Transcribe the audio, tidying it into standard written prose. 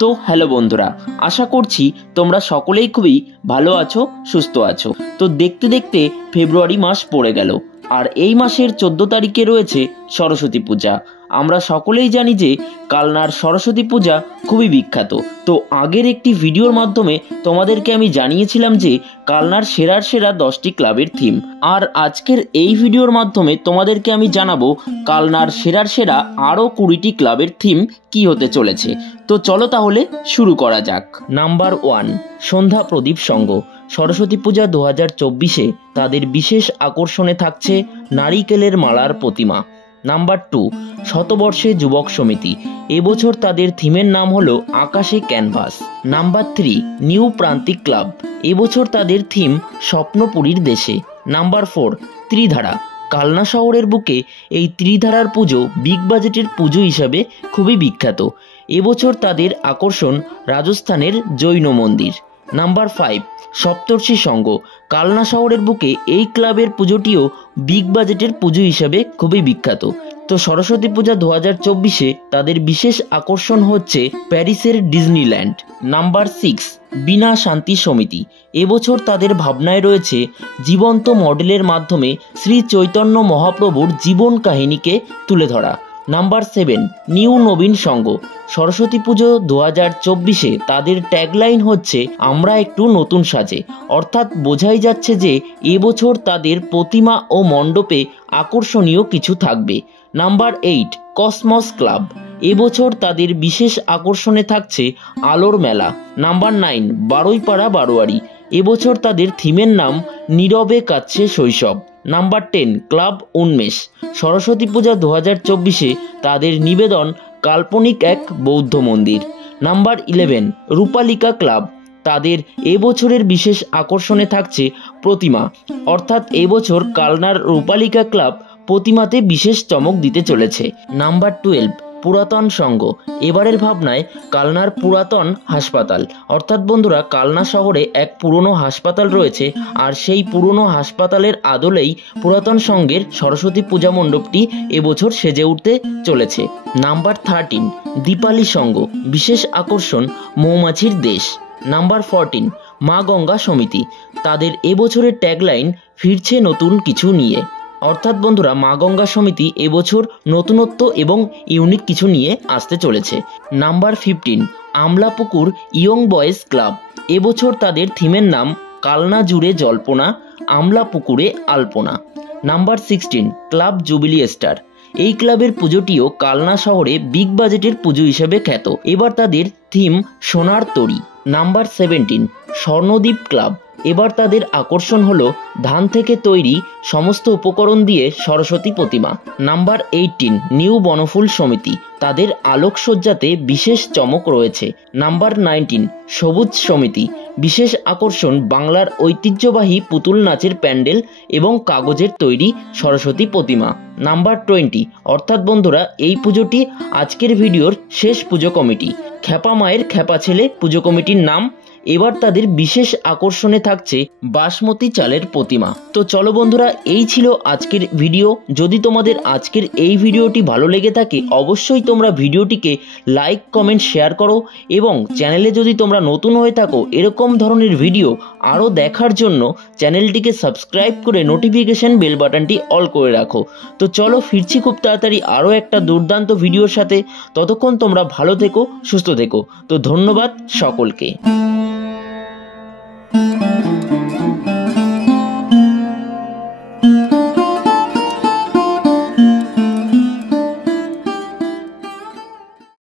তো হ্যালো বন্ধুরা, আশা করছি তোমরা সকলেই খুবই ভালো আছো, সুস্থ আছো। তো দেখতে দেখতে ফেব্রুয়ারি মাস পড়ে গেল, আর এই মাসের 14 তারিখে রয়েছে সরস্বতী পূজা। আমরা সকলেই জানি যে কালনার সরস্বতী পূজা খুবই বিখ্যাত। তো আগের একটি ভিডিওর মাধ্যমে তোমাদেরকে আমি জানিয়েছিলাম যে কালনার সেরার সেরা 10টি ক্লাবের থিম, আর আজকের এই ভিডিওর মাধ্যমে তোমাদেরকে আমি জানাবো কালনার সেরার সেরা আরও 20টি ক্লাবের থিম কি হতে চলেছে। তো চলো তাহলে শুরু করা যাক। নাম্বার 1, সন্ধ্যা প্রদীপ সংঘ। সরস্বতী পূজা 2024-এ তাদের বিশেষ আকর্ষণে থাকছে নারিকেলের মালার প্রতিমা। নাম্বার 2, শতবর্ষে যুবক সমিতি। এবছর তাদের থিমের নাম হলো আকাশে ক্যানভাস। নাম্বার 3, নিউ প্রান্তিক ক্লাব। এবছর তাদের থিম স্বপ্নপুরীর দেশে। নাম্বার 4, ত্রিধারা। কালনা শহরের বুকে এই ত্রিধারার পুজো বিগ বাজেটের পুজো হিসাবে খুবই বিখ্যাত। এবছর তাদের আকর্ষণ রাজস্থানের জৈন মন্দির। নাম্বার 5, সপ্তর্ষি সংঘ। কালনা শহরের বুকে এই ক্লাবের পুজোটিও বিগ বাজেটের পুজো হিসাবে খুবই বিখ্যাত। তো সরস্বতী পূজা 2024-এ তাদের বিশেষ আকর্ষণ হচ্ছে প্যারিসের ডিজনিল্যান্ড। নাম্বার 6, বিনা শান্তি সমিতি। এবছর তাদের ভাবনায় রয়েছে জীবন্ত মডেলের মাধ্যমে শ্রী চৈতন্য মহাপ্রভুর জীবন কাহিনীকে তুলে ধরা। নাম্বার 7, নিউ নবীন সংঘ। সরস্বতী পুজো 2024-এ তাদের ট্যাগলাইন হচ্ছে আমরা একটু নতুন সাজে, অর্থাৎ বোঝাই যাচ্ছে যে এবছর তাদের প্রতিমা ও মণ্ডপে আকর্ষণীয় কিছু থাকবে। Number 8, cosmos club. এবছর তাদের বিশেষ আকর্ষণে থাকছে আলোর মেলা। নাম্বার 9, বারুইপাড়া বারোয়ারি। এবছর তাদের থিমের নাম নীরবে কাটছে শৈশব। নাম্বার 10, ক্লাব উন্মেষ। সরস্বতী পূজা 2024-এ তাদের নিবেদন কাল্পনিক এক বৌদ্ধ মন্দির। Number 11, Rupalika club. তাদের এবছরের বিশেষ আকর্ষণে থাকছে প্রতিমা, অর্থাৎ এবছর কালনার রূপালিকা ক্লাব প্রতিমাতে বিশেষ চমক দিতে চলেছে। নাম্বার 12, পুরাতন সংঘ। এবারের ভাবনায় কালনার পুরাতন হাসপাতাল, অর্থাৎ বন্ধুরা কালনা শহরে এক পুরনো হাসপাতাল রয়েছে, আর সেই পুরনো হাসপাতালের আদলেই পুরাতন সংঘের সরস্বতী পূজা মণ্ডপটি এবছর সেজে উঠতে চলেছে। নাম্বার 13, দীপালি সংঘ। বিশেষ আকর্ষণ মৌমাছির দেশ। নাম্বার 14, মা গঙ্গা সমিতি। তাদের এবছরের ট্যাগলাইন ফিরছে নতুন কিছু নিয়ে, অর্থাৎ বন্ধুরা মা গঙ্গা সমিতি এবছর নতুনত্ব এবং ইউনিক কিছু নিয়ে আসতে চলেছে। Number 15, Amlapukur young boys club. এবছর তাদের থিমের নাম কালনা জুড়ে জল্পনা, আমলাপুকুরে আলপনা। Number 16, club jubilee star. এই ক্লাবের পুজোটিও কালনা শহরে বিগ বাজেটের পুজো হিসেবে খ্যাত। এবার তাদের থিম সোনার তরী। Number 17, Swarnadwip club. এবার তাদের আকর্ষণ হলো ধান থেকে তৈরি সমস্ত উপকরণ দিয়ে সরস্বতী প্রতিমা। নাম্বার 18, নিউ বনফুল সমিতি। তাদের আলোকসজ্জাতে বিশেষ চমক রয়েছে। নাম্বার 19, সবুজ সমিতি। বিশেষ আকর্ষণ বাংলার ঐতিহ্যবাহী পুতুল নাচের প্যান্ডেল এবং কাগজের তৈরি সরস্বতী প্রতিমা। নাম্বার 20, অর্থাৎ বন্ধুরা এই পুজোটি আজকের ভিডিওর শেষ পুজো কমিটি, খ্যাপা মায়ের খ্যাপা ছেলে পুজো কমিটির নাম। এবার তাদের বিশেষ আকর্ষণে থাকছে বাসমতি চালের প্রতিমা। তো চলো বন্ধুরা, এই ছিল আজকের ভিডিও। যদি তোমাদের আজকের এই ভিডিওটি ভালো লেগে থাকে অবশ্যই তোমরা ভিডিওটিকে লাইক, কমেন্ট, শেয়ার করো, এবং চ্যানেলে যদি তোমরা নতুন হয়ে থাকো এরকম ধরনের ভিডিও আরও দেখার জন্য চ্যানেলটিকে সাবস্ক্রাইব করে নোটিফিকেশন বেল বাটনটি অল করে রাখো। তো চলো ফিরছি খুব তাড়াতাড়ি আরও একটা দুর্দান্ত ভিডিওর সাথে। ততক্ষণ তোমরা ভালো থেকো, সুস্থ থেকো। তো ধন্যবাদ সকলকে।